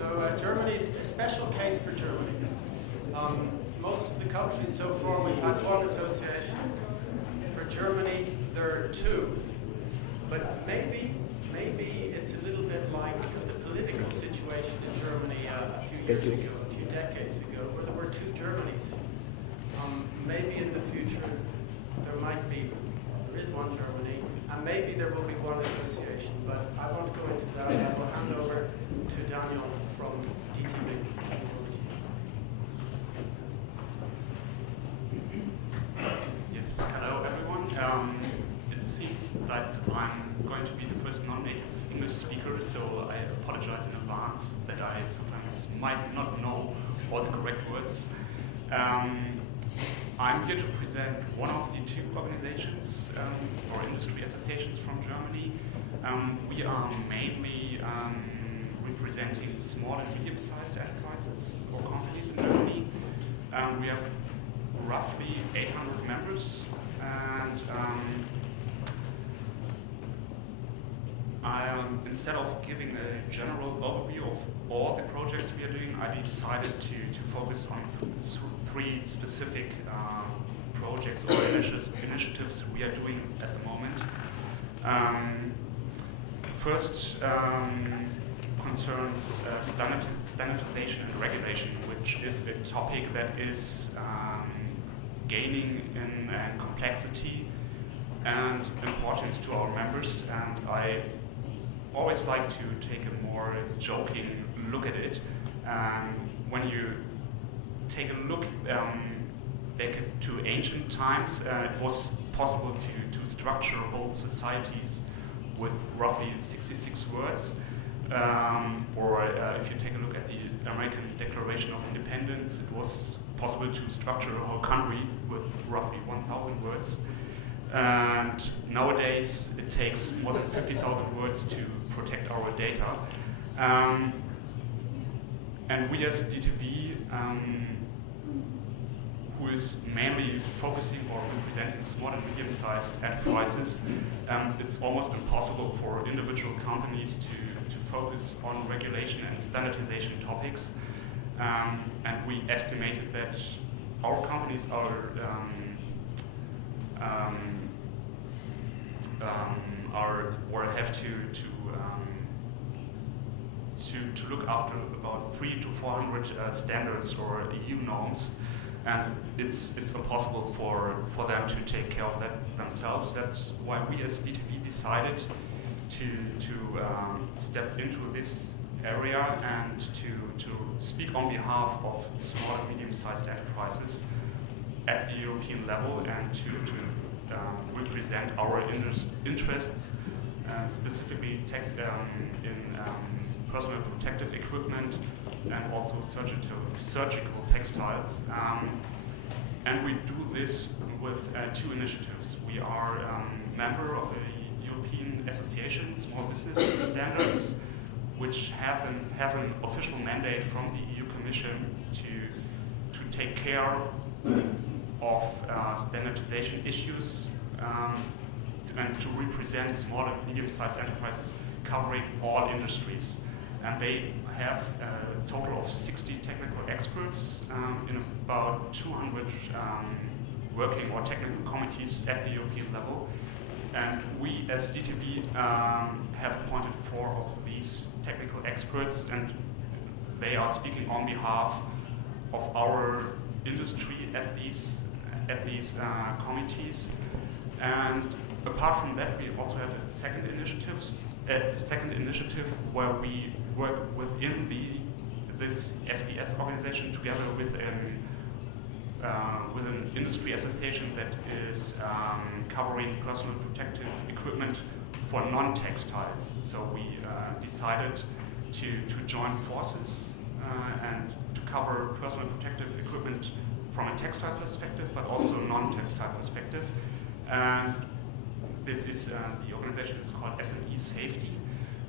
So Germany is a special case for Germany. Most of the countries so far, we've had one association. For Germany, there are two. But maybe it's a little bit like the political situation in Germany a few years ago, a few decades ago, where there were two Germanys. Maybe in the future there is one Germany, and maybe there will be one association, but I won't go into that. I will hand over to Daniel from DTV. Yes, hello everyone. It seems that I'm going to be the first non-native English speaker, so I apologize in advance that I sometimes might not know all the correct words. I'm here to present one of the two organizations or industry associations from Germany. We are mainly representing small and medium-sized enterprises or companies in Germany. We have roughly 800 members, and instead of giving a general overview of all the projects we are doing, I decided to focus on three specific projects or initiatives we are doing at the moment. First concerns standardization and regulation, which is a topic that is gaining in complexity and importance to our members, and I always like to take a more joking look at it. When you take a look back to ancient times, it was possible to structure whole societies with roughly 66 words. Or if you take a look at the American Declaration of Independence, it was possible to structure a whole country with roughly 1,000 words. And nowadays it takes more than 50,000 words to protect our data. And we as DTV, who is mainly focusing or representing small and medium-sized enterprises, it's almost impossible for individual companies to focus on regulation and standardization topics. And we estimated that our companies are or have to look after about 300 to 400 standards or EU norms, and it's impossible for them to take care of that themselves. That's why we as DTV decided to step into this area and to speak on behalf of small and medium-sized enterprises at the European level, and to represent our interests, specifically in personal protective equipment and also surgical textiles. And we do this with two initiatives. We are a member of a European association, Small Business Standards, which has an official mandate from the EU Commission to take care of standardization issues and to represent small and medium-sized enterprises covering all industries. And they have a total of 60 technical experts in about 200 working or technical committees at the European level. And we as DTV have appointed 4 of these technical experts, and they are speaking on behalf of our industry at these committees. And apart from that, we also have a second initiative where we work within this SBS organization together with an industry association that is covering personal protective equipment for non-textiles. So we decided to join forces and to cover personal protective equipment from a textile perspective, but also non-textile perspective. And this is the organization is called SME Safety,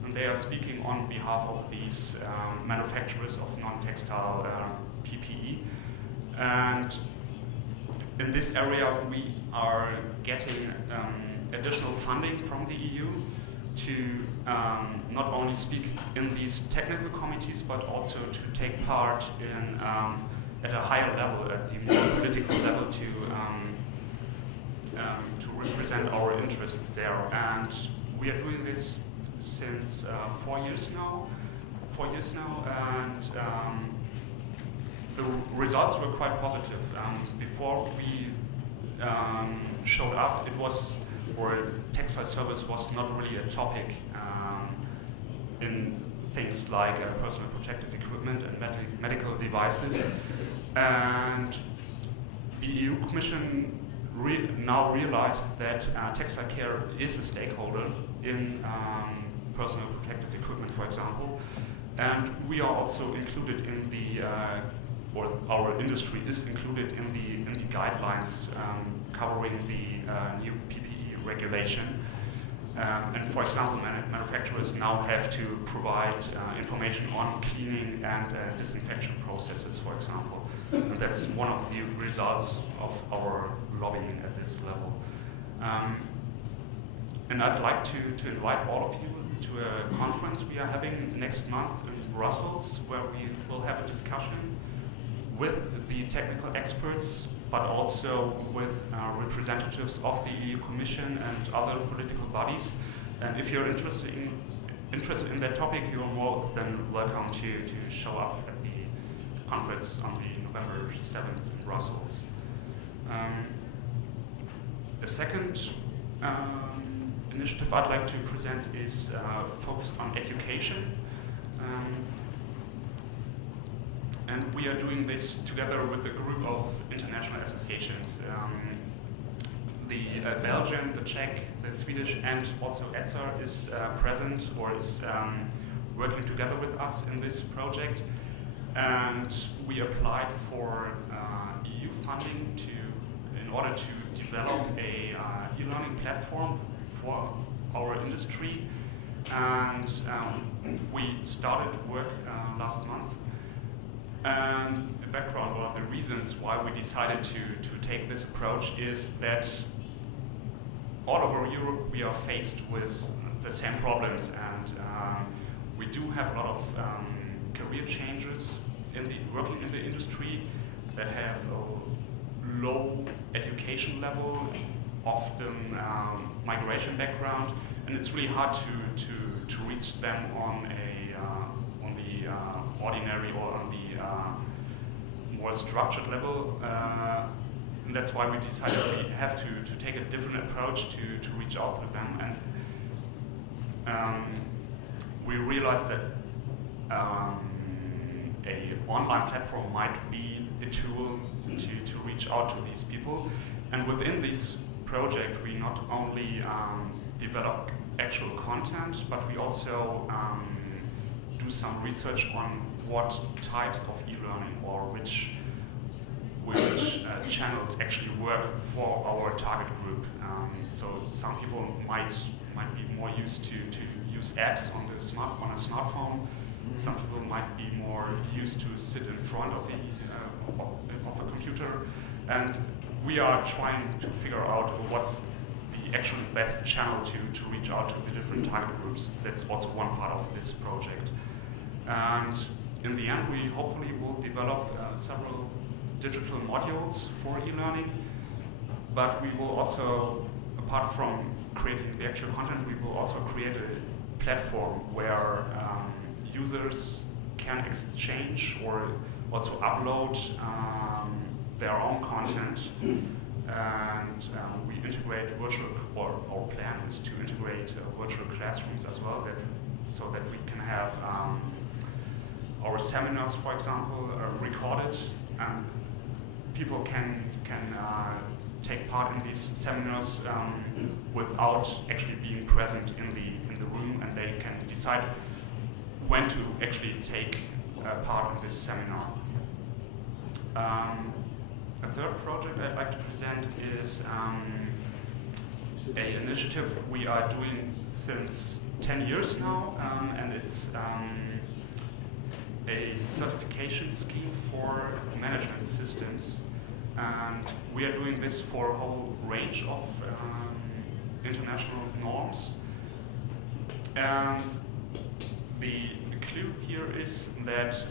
and they are speaking on behalf of these manufacturers of non-textile PPE. And in this area, we are getting additional funding from the EU to not only speak in these technical committees, but also to take part in at a higher level, at the more political level, to represent our interests there. And we are doing this since 4 years now. And the results were quite positive. Before we showed up, textile service was not really a topic in things like personal protective equipment and medical devices. And the EU Commission now realized that textile care is a stakeholder in personal protective equipment, for example. And we are also included in the, or our industry is included in the guidelines covering the new PPE regulation. And for example, manufacturers now have to provide information on cleaning and disinfection processes, for example. And that's one of the results of our lobbying at this level. And I'd like to invite all of you to a conference we are having next month in Brussels, where we will have a discussion with the technical experts, but also with representatives of the EU Commission and other political bodies. And if you're interested in that topic, you're more than welcome to show up at the conference on the November 7th in Brussels. A second initiative I'd like to present is focused on education. And we are doing this together with a group of international associations. The Belgian, the Czech, the Swedish, and also ETSA is present or is working together with us in this project. And we applied for EU funding in order to develop a e-learning platform for our industry. And we started work last month. And the background or the reasons why we decided to take this approach is that all over Europe we are faced with the same problems, and we do have a lot of career changes working in the industry that have a low education level, often migration background, and it's really hard to reach them on the ordinary or on the more structured level. And that's why we decided we have to take a different approach to reach out to them. And we realized that a online platform might be the tool to reach out to these people. And within this project, we not only develop actual content, but we also do some research on what types of e-learning or which channels actually work for our target group. So some people might be more used to use apps on a smartphone. Mm-hmm. Some people might be more used to sit in front of a computer, and we are trying to figure out what's the actual best channel to reach out to the different target groups. That's also one part of this project. And in the end, we hopefully will develop several digital modules for e-learning, but we will also, apart from creating the actual content, we will also create a platform where users can exchange or also upload their own content. And we integrate virtual, or our plan is to integrate virtual classrooms as well, so that we can have our seminars, for example, recorded, and people can take part in these seminars without actually being present in the room, and they can decide when to actually take part in this seminar. A third project I'd like to present is an initiative we are doing since 10 years now, and it's a certification scheme for management systems. And we are doing this for a whole range of international norms. And the clue here is that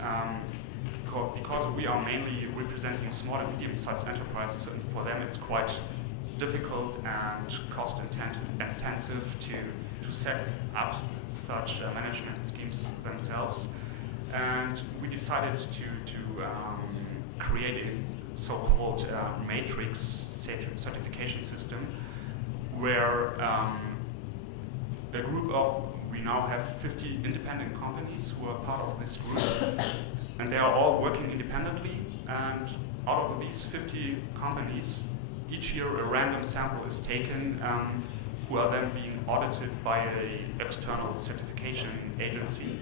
because we are mainly representing small and medium-sized enterprises, and for them it's quite difficult and cost-intensive to set up such management schemes themselves. And we decided to create a so-called matrix certification system, where a group of, we now have 50 independent companies who are part of this group, and they are all working independently, and out of these 50 companies, each year a random sample is taken, who are then being audited by an external certification agency.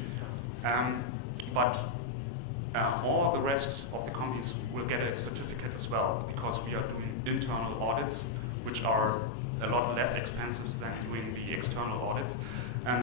But all the rest of the companies will get a certificate as well, because we are doing internal audits, which are a lot less expensive than doing the external audits.